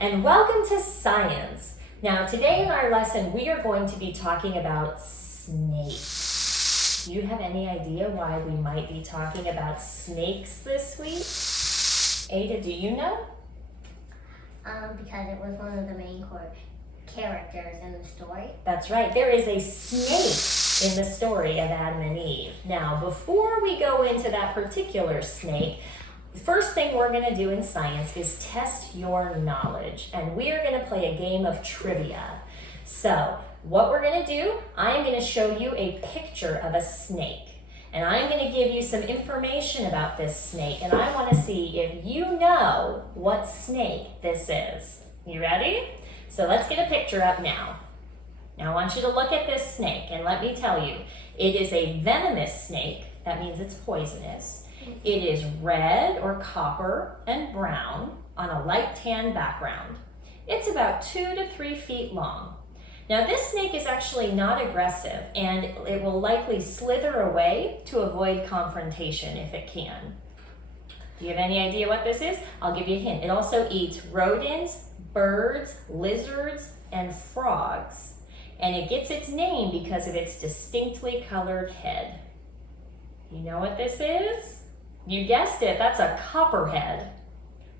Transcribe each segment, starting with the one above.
and welcome to Science. Now today in our lesson we are going to be talking about snakes. Do you have any idea why we might be talking about snakes this week? Ada, do you know? Because it was one of the main characters in the story. That's right, there is a snake in the story of Adam and Eve. Now before we go into that particular snake, the first thing we're going to do in science is test your knowledge, and we are going to play a game of trivia. So what we're going to do, I'm going to show you a picture of a snake, and I'm going to give you some information about this snake, and I want to see if you know what snake this is. You ready? So let's get a picture up now. Now I want you to look at this snake, and let me tell you, it is a venomous snake. That means it's poisonous. It is red or copper and brown on a light tan background. It's about 2 to 3 feet long. Now this snake is actually not aggressive, and it will likely slither away to avoid confrontation if it can. Do you have any idea what this is? I'll give you a hint. It also eats rodents, birds, lizards, and frogs. And it gets its name because of its distinctly colored head. You know what this is? You guessed it, that's a copperhead.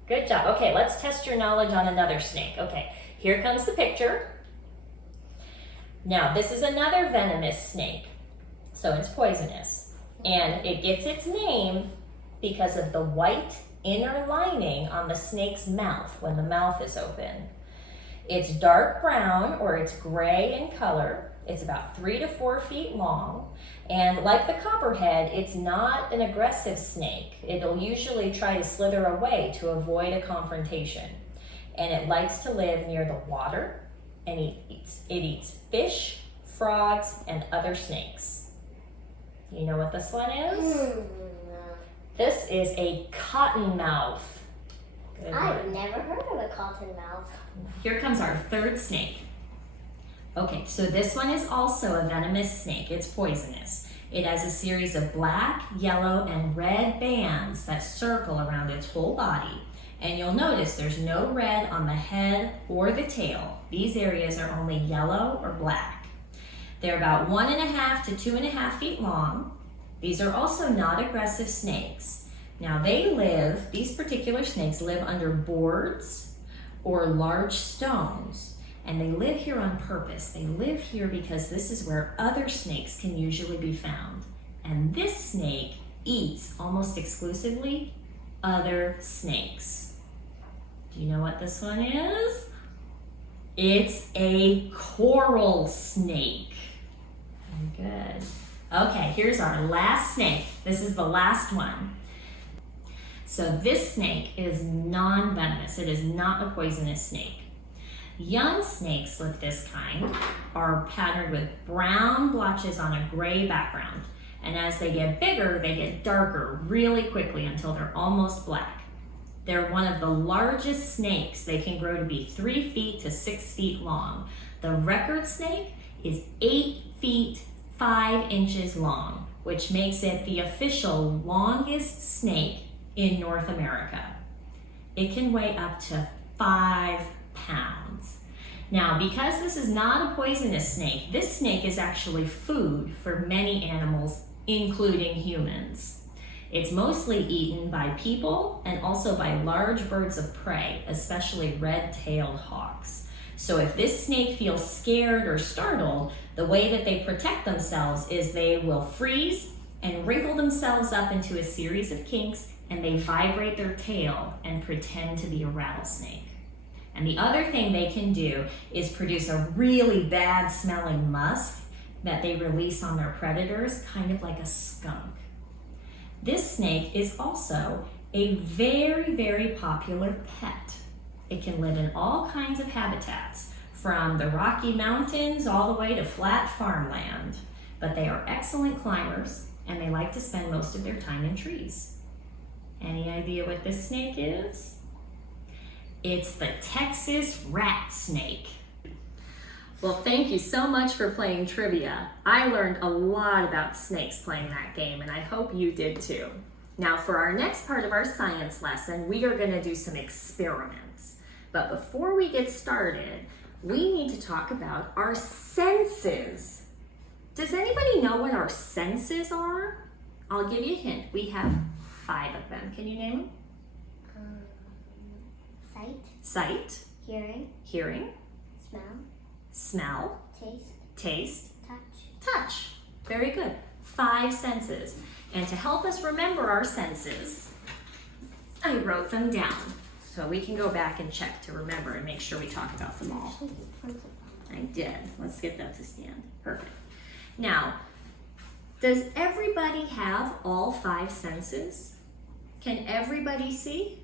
Good job. Okay, let's test your knowledge on another snake. Okay, here comes the picture. Now, this is another venomous snake, so it's poisonous. And it gets its name because of the white inner lining on the snake's mouth when the mouth is open. It's dark brown or it's gray in color. It's about 3 to 4 feet long. And like the copperhead, it's not an aggressive snake. It'll usually try to slither away to avoid a confrontation. And it likes to live near the water, and it eats fish, frogs, and other snakes. You know what this one is? This is a cottonmouth. Good I've one. never heard of a cottonmouth. Here comes our third snake. Okay, so this one is also a venomous snake. It's poisonous. It has a series of black, yellow, and red bands that circle around its whole body. And you'll notice there's no red on the head or the tail. These areas are only yellow or black. They're about 1.5 to 2.5 feet long. These are also not aggressive snakes. Now these particular snakes live under boards or large stones. And they live here on purpose. They live here because this is where other snakes can usually be found. And this snake eats almost exclusively other snakes. Do you know what this one is? It's a coral snake. Very good. Okay, here's our last snake. This is the last one. So this snake is non-venomous. It is not a poisonous snake. Young snakes like this kind are patterned with brown blotches on a gray background. And as they get bigger, they get darker really quickly until they're almost black. They're one of the largest snakes. They can grow to be 3 feet to 6 feet long. The record snake is 8 feet 5 inches long, which makes it the official longest snake in North America. It can weigh up to 5 pounds. Now, because this is not a poisonous snake, this snake is actually food for many animals, including humans. It's mostly eaten by people and also by large birds of prey, especially red-tailed hawks. So if this snake feels scared or startled, the way that they protect themselves is they will freeze and wrinkle themselves up into a series of kinks, and they vibrate their tail and pretend to be a rattlesnake. And the other thing they can do is produce a really bad smelling musk that they release on their predators, kind of like a skunk. This snake is also a very, very popular pet. It can live in all kinds of habitats, from the Rocky Mountains all the way to flat farmland. But they are excellent climbers, and they like to spend most of their time in trees. Any idea what this snake is? It's the Texas rat snake. Well, thank you so much for playing trivia. I learned a lot about snakes playing that game, and I hope you did too. Now for our next part of our science lesson, we are going to do some experiments. But before we get started, we need to talk about our senses. Does anybody know what our senses are? I'll give you a hint. We have 5 of them. Can you name them? Sight. Sight. Hearing. Hearing. Smell. Smell. Taste. Taste. Touch. Touch. Very good. 5 senses. And to help us remember our senses, I wrote them down. So we can go back and check to remember and make sure we talk about them all. I did. Let's get that to stand. Perfect. Now, does everybody have all 5 senses? Can everybody see?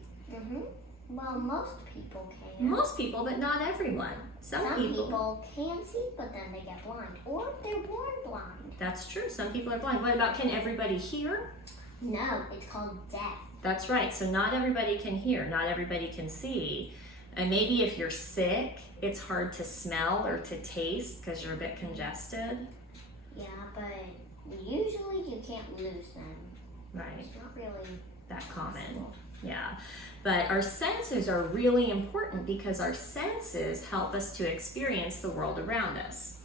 Well, most people can. Most people, but not everyone. Some people can see, but then they get blind. Or they're born blind. That's true. Some people are blind. What about, can everybody hear? No, it's called deaf. That's right. So not everybody can hear. Not everybody can see. And maybe if you're sick, it's hard to smell or to taste because you're a bit congested. Yeah, but usually you can't lose them. Right. It's not really that common. Yeah. But our senses are really important because our senses help us to experience the world around us.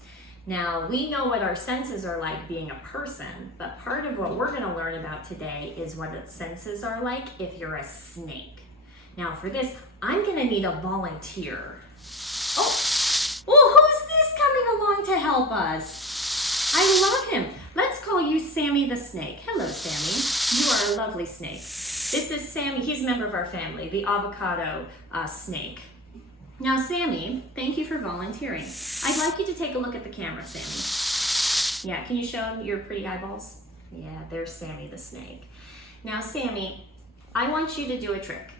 Now, we know what our senses are like being a person, but part of what we're going to learn about today is what its senses are like if you're a snake. Now, for this, I'm going to need a volunteer. Oh, well, who's this coming along to help us? I love him. Let's call you Sammy the Snake. Hello, Sammy. You are a lovely snake. This is Sammy. He's a member of our family, the avocado snake. Now, Sammy, thank you for volunteering. I'd like you to take a look at the camera, Sammy. Yeah, can you show him your pretty eyeballs? Yeah, there's Sammy the snake. Now, Sammy, I want you to do a trick.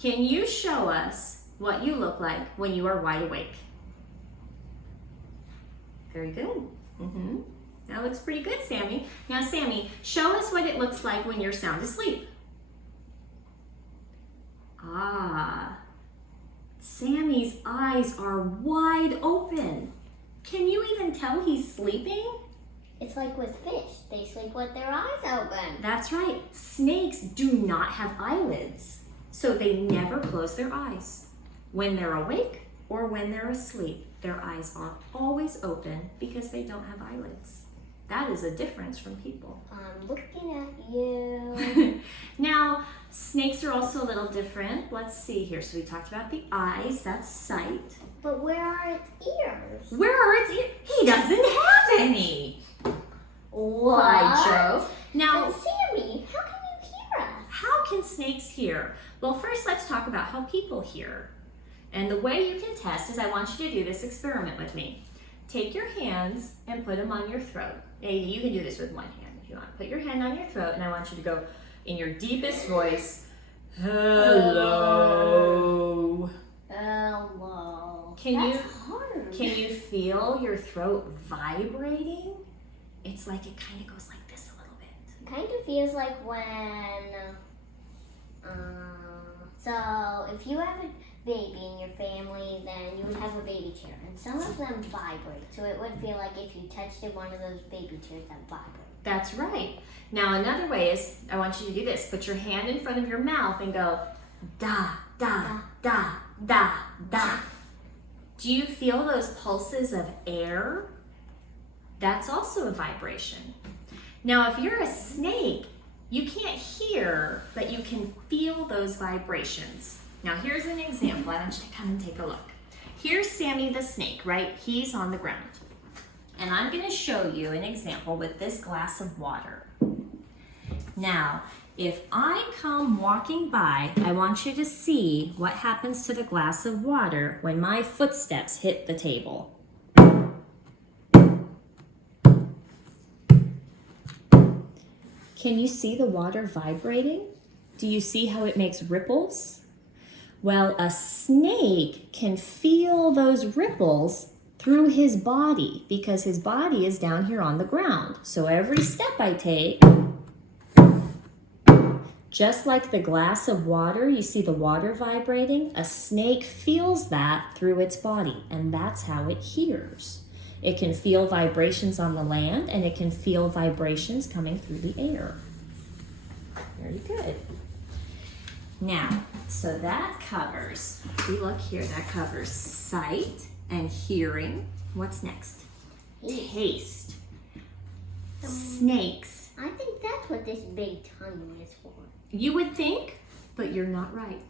Can you show us what you look like when you are wide awake? Very good. That looks pretty good, Sammy. Now, Sammy, show us what it looks like when you're sound asleep. Ah, Sammy's eyes are wide open. Can you even tell he's sleeping? It's like with fish. They sleep with their eyes open. That's right. Snakes do not have eyelids, so they never close their eyes. When they're awake or when they're asleep, their eyes are always open because they don't have eyelids. That is a difference from people. I'm looking at you. Now, snakes are also a little different. Let's see here. So we talked about the eyes, that's sight. But where are its ears? Where are its ears? He doesn't have any. What? By Jove. Now, but Sammy, how can you hear us? How can snakes hear? Well, first let's talk about how people hear. And the way you can test is I want you to do this experiment with me. Take your hands and put them on your throat. You can do this with one hand if you want. Put your hand on your throat and I want you to go in your deepest voice, hello. Hello. That's hard. Can you feel your throat vibrating? It's like it kind of goes like this a little bit. It kind of feels like when, so if you have a baby in your family, then you would have a baby chair, and some of them vibrate, so it would feel like if you touched one of those baby chairs that vibrate. That's right. Now another way is, I want you to do this. Put your hand in front of your mouth and go, da, da, da, da, da. Do you feel those pulses of air? That's also a vibration. Now if you're a snake, you can't hear, but you can feel those vibrations. Now here's an example. I want you to come and take a look. Here's Sammy the snake, right? He's on the ground. And I'm going to show you an example with this glass of water. Now, if I come walking by, I want you to see what happens to the glass of water when my footsteps hit the table. Can you see the water vibrating? Do you see how it makes ripples? Well, a snake can feel those ripples through his body because his body is down here on the ground. So every step I take, just like the glass of water, you see the water vibrating, a snake feels that through its body, and that's how it hears. It can feel vibrations on the land, and it can feel vibrations coming through the air. Very good. Now, so that covers, if we look here, that covers sight and hearing. What's next? Taste. Snakes. I think that's what this big tongue is for. You would think, but you're not right.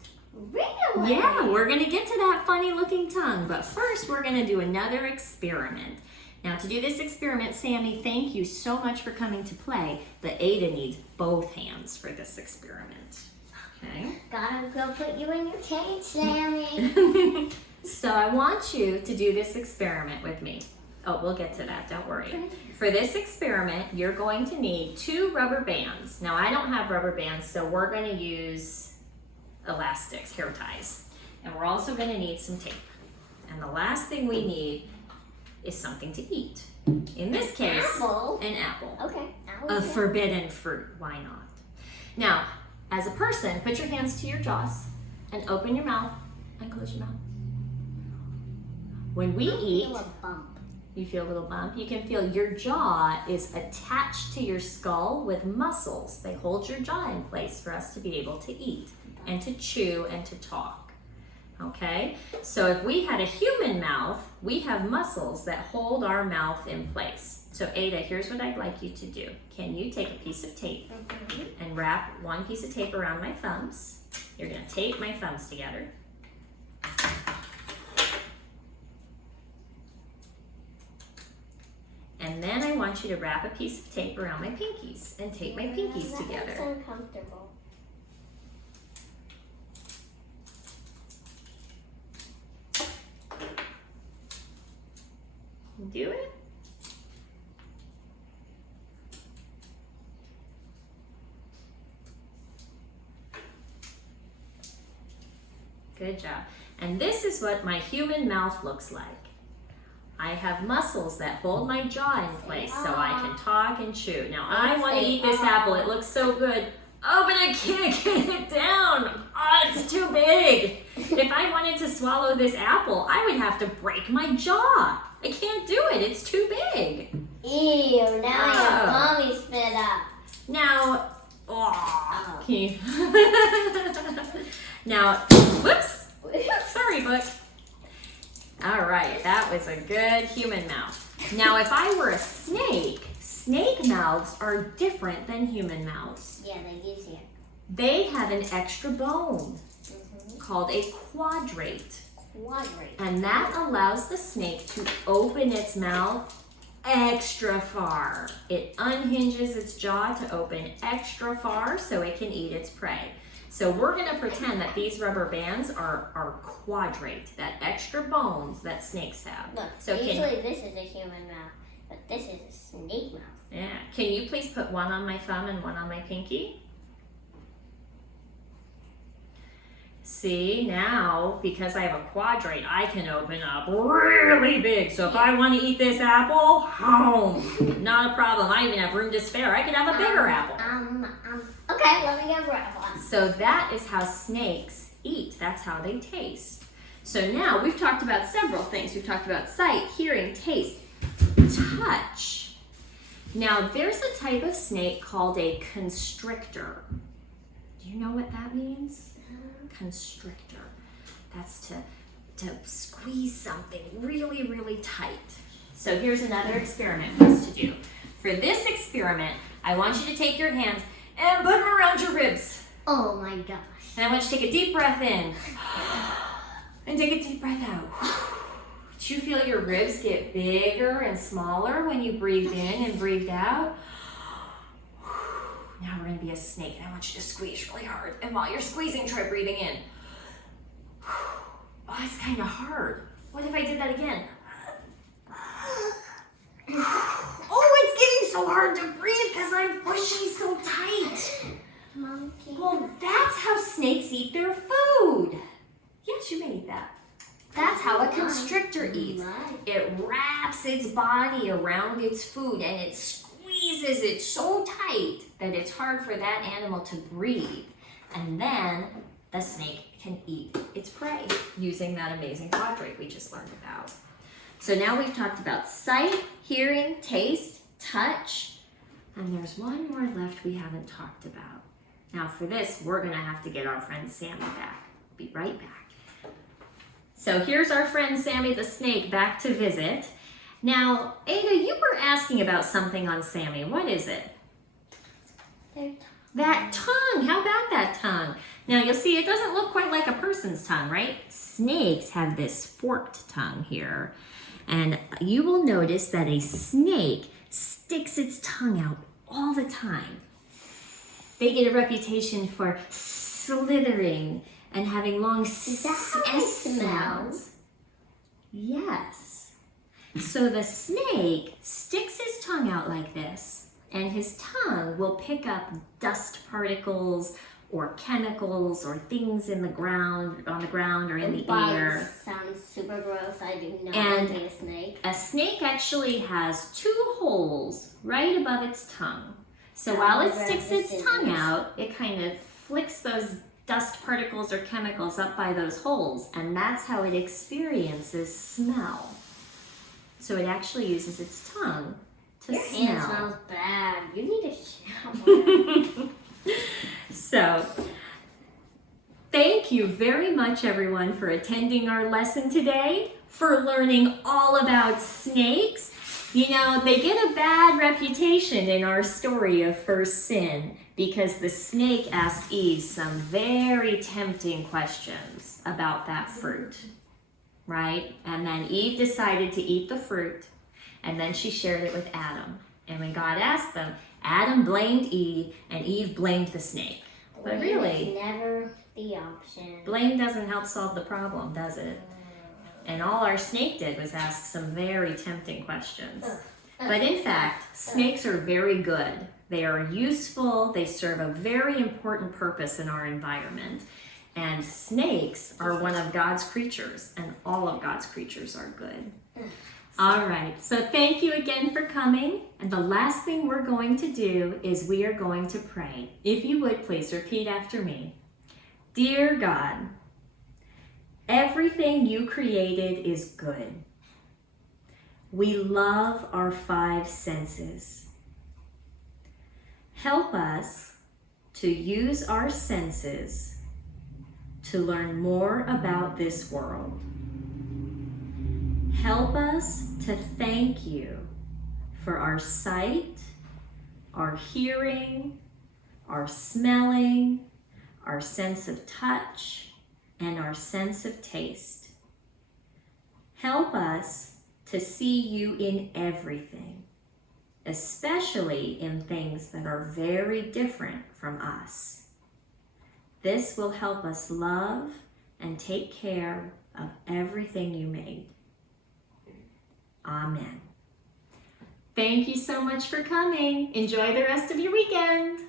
Really? Yeah, we're gonna get to that funny looking tongue, but first we're gonna do another experiment. Now to do this experiment, Sammy, thank you so much for coming to play, but Ada needs both hands for this experiment. Okay? Gotta go put you in your cage, Sammy. So I want you to do this experiment with me. Oh, we'll get to that, don't worry. For this experiment, you're going to need 2 rubber bands. Now I don't have rubber bands, so we're gonna use elastics, hair ties. And we're also gonna need some tape. And the last thing we need is something to eat. In this case, an apple. Okay. A forbidden fruit, why not? Now, as a person, put your hands to your jaws and open your mouth and close your mouth. When we eat, feel a bump. You feel a little bump. You can feel your jaw is attached to your skull with muscles. They hold your jaw in place for us to be able to eat and to chew and to talk. Okay? So if we had a human mouth, we have muscles that hold our mouth in place. So Ada, here's what I'd like you to do. Can you take a piece of tape and wrap one piece of tape around my thumbs? You're gonna tape my thumbs together. And then I want you to wrap a piece of tape around my pinkies and tape my pinkies together. That's uncomfortable. Do it. Good job. And this is what my human mouth looks like. I have muscles that hold my jaw in place so I can talk and chew. Now I want to eat this apple. It looks so good. Oh, but I can't get it down. Oh, it's too big. If I wanted to swallow this apple, I would have to break my jaw. I can't do it. It's too big. Ew, now your mommy spit up. Now, can you? Now, whoops. Sorry, book. All right, that was a good human mouth. Now, if I were a snake, snake mouths are different than human mouths. Yeah, they're easier. They have an extra bone called a quadrate. And that allows the snake to open its mouth extra far. It unhinges its jaw to open extra far so it can eat its prey. So we're gonna pretend that these rubber bands are quadrate, that extra bones that snakes have. Look, so usually this is a human mouth, but this is a snake mouth. Yeah, can you please put one on my thumb and one on my pinky? See, now, because I have a quadrate, I can open up really big. So if I want to eat this apple, not a problem. I even have room to spare. I could have a bigger apple. Okay, let me get a wrap on. So that is how snakes eat. That's how they taste. So now we've talked about several things. We've talked about sight, hearing, taste, touch. Now there's a type of snake called a constrictor. Do you know what that means? Constrictor. That's to squeeze something really, really tight. So here's another experiment for us to do. For this experiment, I want you to take your hands and put them around your ribs. Oh my gosh. And I want you to take a deep breath in and take a deep breath out. Do you feel your ribs get bigger and smaller when you breathe in and breathe out? Now we're gonna be a snake and I want you to squeeze really hard. And while you're squeezing, try breathing in. Oh, it's kind of hard. What if I did that again? Oh, it's getting so hard to breathe because I'm pushing so tight. Monkey. Well, that's how snakes eat their food. Yes, you made that. That's how a constrictor eats. It wraps its body around its food and it squeezes it so tight that it's hard for that animal to breathe. And then the snake can eat its prey using that amazing quadrate we just learned about. So now we've talked about sight, hearing, taste, touch, and there's one more left we haven't talked about. Now for this, we're gonna have to get our friend Sammy back. Be right back. So here's our friend Sammy the snake back to visit. Now, Ada, you were asking about something on Sammy. What is it? That tongue. How about that tongue? Now you'll see it doesn't look quite like a person's tongue, right? Snakes have this forked tongue here. And you will notice that a snake sticks its tongue out all the time. They get a reputation for slithering and having long Is that how they smell? sounds. Yes. So the snake sticks his tongue out like this, and his tongue will pick up dust particles or chemicals or things in the ground, on the ground or in the air. Sounds super gross. I do not And want to be a snake. a snake actually has 2 holes right above its tongue. So while it sticks its tongue out, it kind of flicks those dust particles or chemicals up by those holes, and that's how it experiences smell. So it actually uses its tongue to Your smell. hand smells bad. You need a shower. So, thank you very much, everyone, for attending our lesson today, for learning all about snakes. You know, they get a bad reputation in our story of first sin because the snake asked Eve some very tempting questions about that fruit, right? And then Eve decided to eat the fruit, and then she shared it with Adam. And when God asked them, Adam blamed Eve, and Eve blamed the snake. But really, Blame is never the option. blame doesn't help solve the problem, does it? And all our snake did was ask some very tempting questions. But in fact, snakes are very good. They are useful. They serve a very important purpose in our environment. And snakes are one of God's creatures, and all of God's creatures are good. All right, so thank you again for coming. And the last thing we're going to do is we are going to pray. If you would, please repeat after me. Dear God, everything you created is good. We love our 5 senses. Help us to use our senses to learn more about this world. Help us to thank you for our sight, our hearing, our smelling, our sense of touch, and our sense of taste. Help us to see you in everything, especially in things that are very different from us. This will help us love and take care of everything you made. Amen. Thank you so much for coming. Enjoy the rest of your weekend.